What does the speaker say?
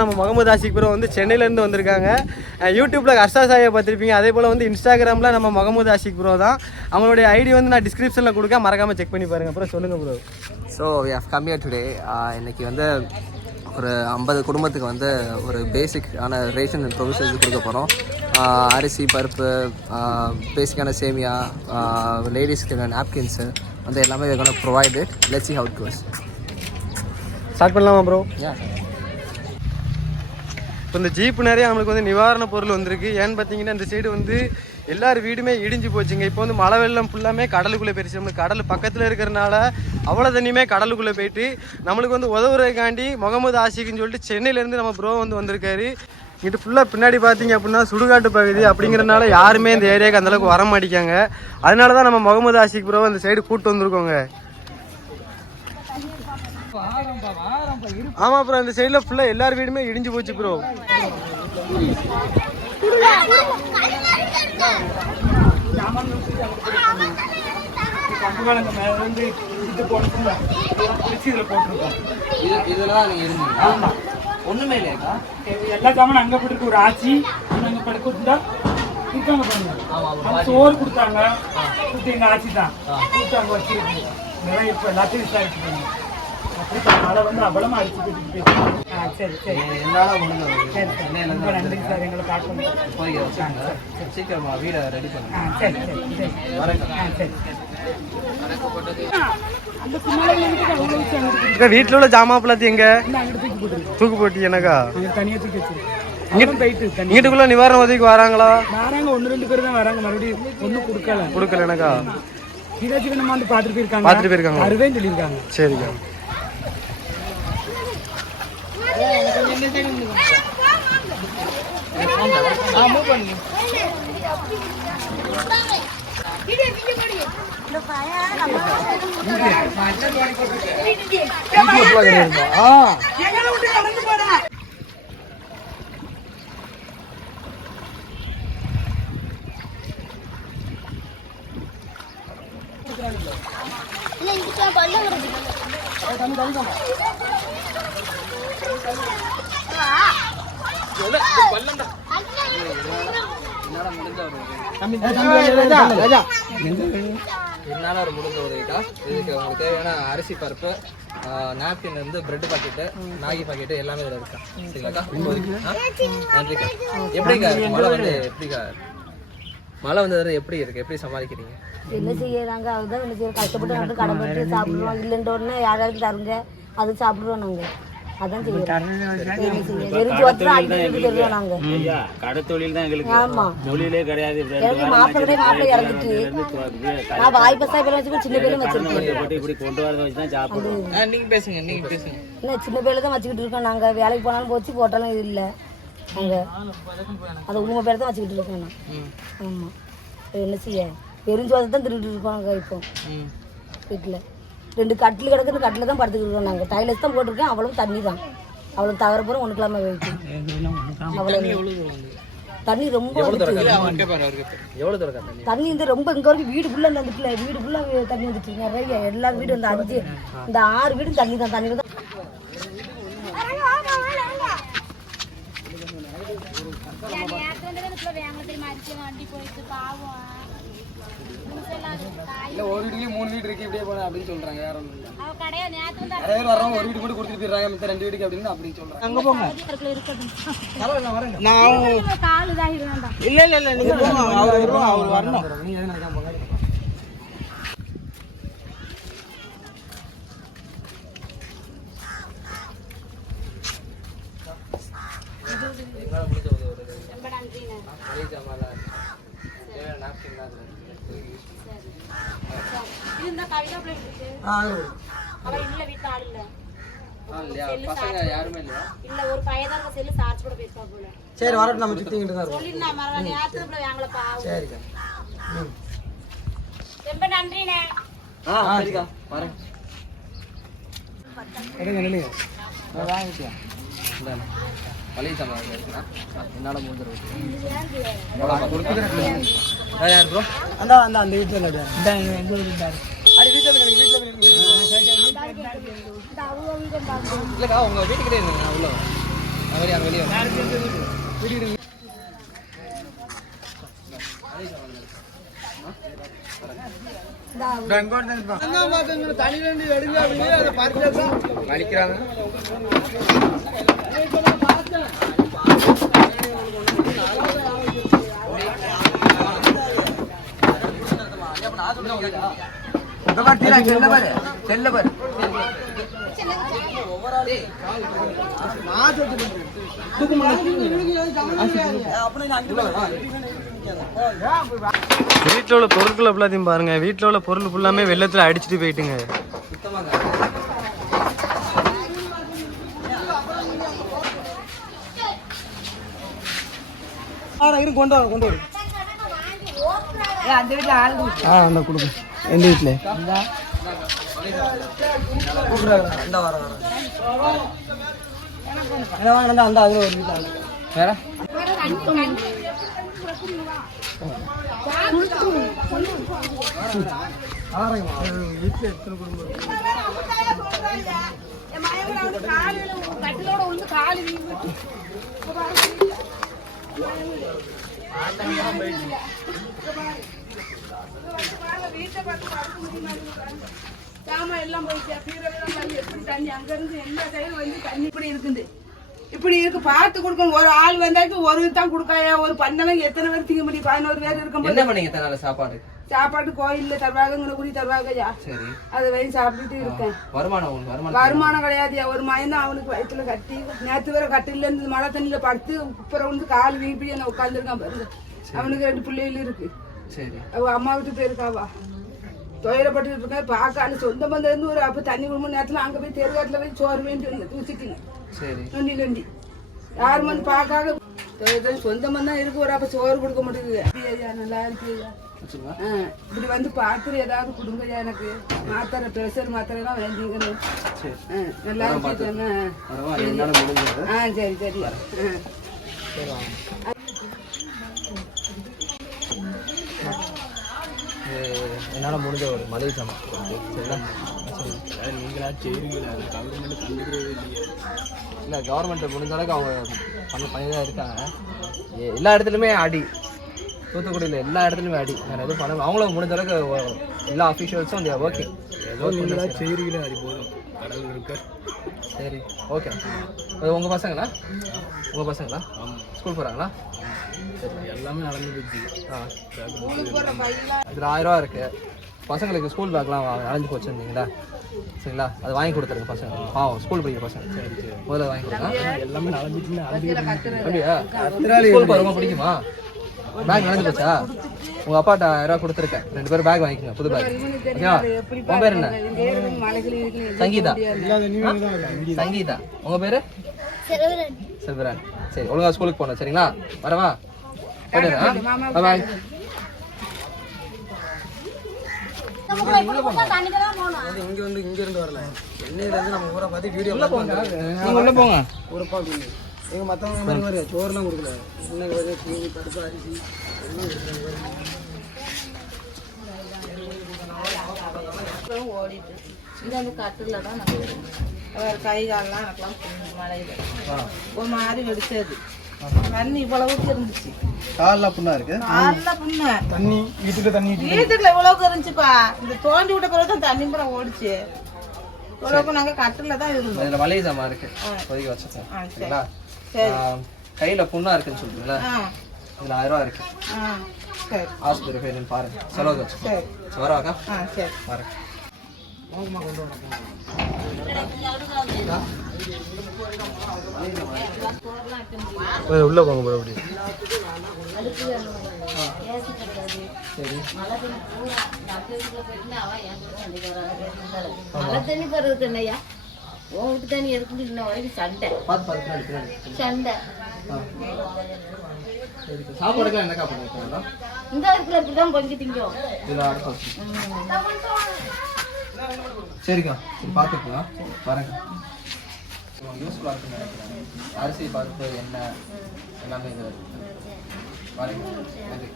நம்ம முகமது ஆசிக் ப்ரோ வந்து சென்னையிலேருந்து வந்திருக்காங்க. யூடியூப்பில் ஹர்ஷா சாயை பார்த்துருப்பீங்க. அதே போல் வந்து இன்ஸ்டாகிராமில் நம்ம முகமது ஆசிக் ப்ரோ தான். அவங்களுடைய ஐடி வந்து நான் டிஸ்கிரிப்ஷனில் கொடுக்க மறக்காமல் செக் பண்ணி பாருங்கள் அப்புறம் சொல்லுங்கள் bro so we have come here today இன்னைக்கு வந்து ஒரு ஐம்பது குடும்பத்துக்கு வந்து ஒரு பேசிக்கான ரேஷன் ப்ரொவிஷன்ஸ் கொடுக்க போகிறோம் அரிசி பருப்பு பேசிக்கான சேமியா லேடிஸ்க்கு நாப்கின்ஸு வந்து எல்லாமே provide let's see how it goes start பண்ணலாமா ப்ரோ இப்போ இந்த ஜீப்பு நிறைய நம்மளுக்கு வந்து நிவாரண பொருள் வந்திருக்கு. ஏன்னு பார்த்தீங்கன்னா இந்த சைடு வந்து எல்லார் வீடுமே இடிஞ்சு போச்சுங்க. இப்போ வந்து மழை வெள்ளம் ஃபுல்லாமே கடலுக்குள்ளே போயிடுச்சு. நம்மளுக்கு கடல் பக்கத்தில் இருக்கிறனால அவ்வளோ தண்ணியுமே கடலுக்குள்ளே போயிட்டு நம்மளுக்கு வந்து உதவுறதுக்காண்டி முகமது ஆசிக்குன்னு சொல்லிட்டு சென்னையிலேருந்து நம்ம ப்ரோ வந்து வந்திருக்காரு. இங்கிட்டு ஃபுல்லாக பின்னாடி பார்த்தீங்க அப்படின்னா சுடுகாட்டு பகுதி. அப்படிங்கிறனால யாருமே இந்த ஏரியாவுக்கு அந்தளவுக்கு வர மாட்டேங்காங்க. அதனால தான் நம்ம முகமது ஆசிக் ப்ரோ இந்த சைடு கூப்பிட்டு வந்திருக்கோங்க. ஆமா ப்ரோ இந்த சைடுல ஃபுல்லா எல்லார் வீடுமே இடிஞ்சு போச்சு ப்ரோ ஒன்றுமே இல்லையாக்கா எல்லா சாமானும் அங்க போட்டு ஒரு ஆச்சி அங்க படுக்க இருக்காங்க பாருங்க சோறு கொடுத்தாங்க கொடுத்து எங்க ஆச்சி தான் கொடுத்து அங்க நிறைய இப்ப எல்லாத்தையும் விசாரிச்சுக்கோங்க அப்படித்தான் மழை வந்து அவ்வளமா அடிச்சு கொடுத்துட்டு போயிடுச்சு. ஆ சரி சரி. என்னால் ஒன்றும் சரி சார். ரொம்ப நன்றி சார் எங்களை பார்க்கணும் போய் வச்சுருங்க. சீக்கிரமா வீடை ரெடி பண்ணுங்க. ஆ சரி சரி சரி. வரேங்க ஆ சரி. அந்த குமாரில் இருந்து அவ்வளோ விஷயம் அங்கிட்டு போட்டு- வீட்டுல உள்ள ஜாமாப்பிளாத்தி எங்க இந்த அங்கிட்டு தூக்கி போட்டி எனக்கா தனியா தூக்கி வச்சிருக்கு இங்கிட்டு போயிட்டு தண்ணி இங்கிட்டுக்குள்ள நிவாரண உதவிக்கு வராங்களா? வராங்க ஒன்று ரெண்டு பேர் தான் வராங்க. மறுபடியும் ஒன்றும் கொடுக்கல. கொடுக்கல எனக்கா சீதாஜி நம்ம வந்து பார்த்துட்டு போயிருக்காங்க பார்த்துட்டு போயிருக்காங்க அறுவேன்னு சொல்லியிருக்காங்க சரிக்கா இல்ல என்னால் ஒரு முடிஞ்ச உதவிக்கா இதுக்கு? உங்களுக்கு தேவையான அரிசி பருப்பு நாப்கின் வந்து பிரெட் பாக்கெட்டு மேகி பாக்கெட்டு எல்லாமே இதில் இருக்கா? சரிங்களாக்கா? நன்றிக்கா. எப்படிக்கா மழை வந்து எப்படிக்கா மழை வந்தது எப்படி இருக்கு? எப்படி சமாளிக்கிறீங்க? என்ன செய்யறாங்க? அதுதான் என்ன செய்ய கஷ்டப்பட்டு வந்து கடை சாப்பிடுவோம் இல்லைன்ற உடனே யாராவது தருங்க. அது சாப்பிடுவோம் நாங்க. அதான் செய்யறோம் என்ன நாங்க? ஐயா கடை தொழில் தான் எங்களுக்கு. ஆமா. தொழிலே கிடையாது ரெண்டு எனக்கு மாப்பிள்ளை மாப்பிள்ளை இறந்துட்டு நான் வாய் பசா பேர் வச்சுக்கோ சின்ன பேரும் வச்சிருக்கேன் போட்டு இப்படி கொண்டு வரத வச்சு தான் சாப்பிடுவோம் ஆ, நீங்க பேசுங்க நீங்க பேசுங்க. இன்னும் சின்ன பேர்ல தான் வச்சுக்கிட்டு இருக்கோம் நாங்க. வேலைக்கு போனாலும் போச்சு போட்டாலும் இது இல்லை. அங்க. அதை உண்மை பேர் தான் வச்சுக்கிட்டு இருக்கோம் நான். ஆமா. என்ன செய்ய? சோத்தை தான் திருட்டு இருக்கோம் நாங்க இப்போ. ம். வீட்டில் ரெண்டு கட்டில் கிடக்குற கட்டில் தான் படுத்துக்கிட்டு இருக்கோம் நாங்கள் டைலஸ் தான் போட்டிருக்கேன் அவ்வளோ தண்ணி தான். அவ்வளோ தவற போகிற ஒன்று கிழமை போயிடுச்சு. அவ்வளோ தண்ணி. ரொம்ப பாரு தண்ணி? தண்ணி வந்து ரொம்ப இங்கே வரைக்கும் வீடு ஃபுல்லாக வந்துட்டுல வீடு ஃபுல்லாக தண்ணி வந்துட்டு நிறைய எல்லா வீடும் இந்த அஞ்சு இந்த ஆறு வீடும் தண்ணி தான். தண்ணி தான் இல்லை ஒரு வீட்டுக்கு மூணு வீடு இருக்கு இப்படியே போன அப்படின்னு சொல்றாங்க யாரும் நிறைய பேர் வர்றவங்க ஒரு வீடு கூட கொடுத்துட்டு போயிடுறாங்க மித்த ரெண்டு வீட்டுக்கு அப்படின்னு அப்படி சொல்றாங்க. அங்க போங்க. நான் இல்ல இல்ல இல்ல நீங்க போங்க. அவர் வருவோம் அவர் வரணும். நீங்க எதுவும் நினைக்காம போங்க? எங்களால முடிஞ்ச உதவி ஒரு மளிகை ஜாமான்லாம் தேவையான napkin தான் அதுல இருக்கு. ஆ, இல்லையா பசங்க யாருமே இல்லையா இல்லை ஒரு பையன் தான் செல்லு சார்ஜ் கூட பேசுவா போல சரி வரட்டும். நம்ம சுத்திக்கிட்டு தான் இருக்கோம். நான் சரிக்கா. ரொம்ப நன்றிண்ணே. ஆ சரிக்கா. வரேன். வாங்கிட்டியா இந்தாண்ணே. மளிகை சாமான் இருக்குண்ணா என்னால் முடிஞ்ச வேறு யார் ப்ரோ அந்த அந்த அந்த வீட்டில் நடு அது வீட்டில் போய் வீட்டில் போய் இல்லைக்கா உங்கள் வீட்டுக்கிட்டே இருங்க நான் உள்ள வரேன். வெளியே அங்கே வெளியே வாங்க. வலிக்கிறாங்க வீட்டில் உள்ள பொருட்கள் எல்லாத்தையும் பாருங்க. வீட்டில் உள்ள பொருள் ஃபுல்லாமே வெள்ளத்தில் அடிச்சுட்டு போயிட்டுங்க. சுத்தமாக ஆ அந்த கொடுங்க എന്റെ വീട്ടിലെ. വേറെ? വീട്ടിലെ എത്ര കുടുംബം കട്ടിലോടെ ഒന്ന് കാൽ വീട്ടു ആട്ടം வீட்டில் வேற சாமான் எல்லாம் போயிடுச்சு? பீரோ எல்லாம் வந்து எப்படி தண்ணி? அங்க இருந்து எல்லா சைடும் வந்து தண்ணி? இப்படி இருக்குது. இப்படி இருக்கு. பார்த்து கொடுக்கணும். ஒரு ஆள் வந்தாச்சும் ஒரு தான் கொடுக்காயா? ஒரு பந்தலம் எத்தனை பேர் திங்க முடியும்? பதினோரு பேர் இருக்கும்போது என்ன பண்ணீங்க சாப்பாடு? சாப்பாடு கோயில்ல தருவாங்க குடி தருவாங்கய்யா சரி. அதை வயசு சாப்பிட்டுட்டு இருக்கேன். வருமானம் வருமானம் கிடையாதுயா ஒரு மயன் தான் அவனுக்கு வயிற்றுல கட்டி நேற்று வேற கட்டில இருந்து மழை தண்ணியில படுத்து அப்புறம் வந்து கால் வீப்பி என்ன உட்காந்துருக்கான் பாருங்க அவனுக்கு ரெண்டு பிள்ளைகள் இருக்கு. சரி அவ அம்மா விட்டு போயிருக்காவா துயரப்பட்டு இருக்கேன் பார்க்க சொந்த பந்தம் ஒரு அப்போ தண்ணி குடும்ப நேரத்தில் அங்கே போய் தெருவாட்டில் போய் சோறு வேண்டி தூசிக்குங்க சரி நொண்டி நொண்டி யாரும் வந்து பார்க்காத துயரத்தில் சொந்த பந்தம் இருக்கு ஒரு அப்போ சோறு கொடுக்க மாட்டேங்குது ஐயா, நல்லா இருக்கு ஆ, இப்படி வந்து பார்த்துட்டு ஏதாவது கொடுங்க எனக்கு மாத்திரை ப்ரெஷர் மாத்திரை தான் வேண்டிக்கிறேன் சரி ஆ, நல்லா இருக்கு ஆ சரி சரி ஆ என்னால் முடிஞ்ச ஒரு மளிகை சாமான் சரிங்களா? நீங்களா செய்கிறீங்களா கவர்மெண்ட் கண்டுக்கிறதே இல்லையே. இல்லை கவர்மெண்ட் முடிஞ்ச அளவுக்கு அவங்க பண்ண பண்ணி தான் இருக்காங்க. எல்லா இடத்துலையுமே அடி. தூத்துக்குடியில் எல்லா இடத்துலையுமே அடி. வேறு எதுவும் பண்ண அவங்களும் முடிஞ்ச அளவுக்கு எல்லா அஃபிஷியல்ஸும் ஒர்க்கிங் ஏதோ செய்கிறீங்களா அது போதும். கடவுள் இருக்க. சரி ஓகே அது உங்கள் பசங்களா? உங்கள் பசங்களா? ஸ்கூல் போகிறாங்களா சரி எல்லாமே நடந்து போச்சு. ஆ. இதில் ஆயிரம் ரூபா இருக்கு. பசங்களுக்கு ஸ்கூல் பேக்லாம் அலைஞ்சு போச்சுருந்தீங்களா சரிங்களா? அது வாங்கி கொடுத்துருங்க பசங்க. பாவம் ஸ்கூல் படிக்கிற பசங்க. சரி சரி. முதல்ல வாங்கி கொடுங்க. எல்லாமே நடந்துச்சுன்னு அப்படியா? ஸ்கூல் ரொம்ப பிடிக்குமா? பேக் நடந்து போச்சா? உங்கள் அப்பாட்ட ஆயிரம் ரூபா கொடுத்துருக்கேன். ரெண்டு பேரும் பேக் வாங்கிக்கோங்க புது பேக் ஓகேவா? உன் பேர் என்ன? சங்கீதா. சங்கீதா. உங்கள் பேர்? செலவரன். சரி ஒழுங்கா ஸ்கூலுக்கு போகணும் சரிங்களா? வரவா? போயிடுறேன் பாய் இங்கே வந்து இங்கே இருந்து வரல. சென்னையிலேருந்து நம்ம ஊரை பார்த்து வீடியோ உள்ள போங்க. ஊரப்பா அப்படின்னு எங்கள் மற்றவங்க மாதிரி மாதிரி சோறுலாம் கொடுக்கல. இன்னும் வந்து தீனி பருப்பு அரிசி. எல்லாம் கொடுக்குறாங்க ஓடிட்டு இந்த கட்டில் தான் நாங்கள் கை காலெலாம் எனக்குலாம் மழையில். ஒரு மாதிரி வெடிச்சது. தண்ணி இவ்வளவுக்கு இருந்துச்சு. காலில் புண்ணா இருக்கு? நல்ல புண்ணு. தண்ணி வீட்டுக்கு தண்ணி வீட்டுக்குள்ள இவ்வளவுக்கு இருந்துச்சுப்பா. இந்த தோண்டி விட்ட பிறகு தான் தண்ணி பூரா ஓடிச்சு. இவ்வளவுக்கு நாங்கள் கட்டில் தான் இருந்தோம். இதில் மளிகை சாமான் இருக்கு. ஒதுக்கி வச்சுக்கோங்க ஆ, சரி. சரிங்களா சரி. ஆ, கையில புண்ணா இருக்குன்னு சொல்றீங்களா? இதில் ஆயிரம் ரூபா இருக்கு. ஆஸ்பத்திரி போய் பாருங்க. வரவாக்கா ஆ சரி. வரேன். உள்ள போங்க ப்ரோ அப்படி. மழை தண்ணி பருவத்து என்னையா உன் வீட்டு தண்ணி எதுக்கு இன்ன வரைக்கும் சண்டை பார்த்து பார்த்து சண்டை. சரி. சாப்பாடுக்கெல்லாம் என்னக்கா பண்ணிருக்கீங்களா இந்த இடத்துல இப்படிதான் பொங்கி திங்கும். இதில் அடுத்த சரிக்கா சரி பார்த்துக்கலாம் வரேங்க யூஸ்ஃபுல்லாக இருக்குன்னு நினைக்கிறேன். அரிசி பருப்பு எண்ணெய் எல்லாமே இது. வரேங்க நன்றி.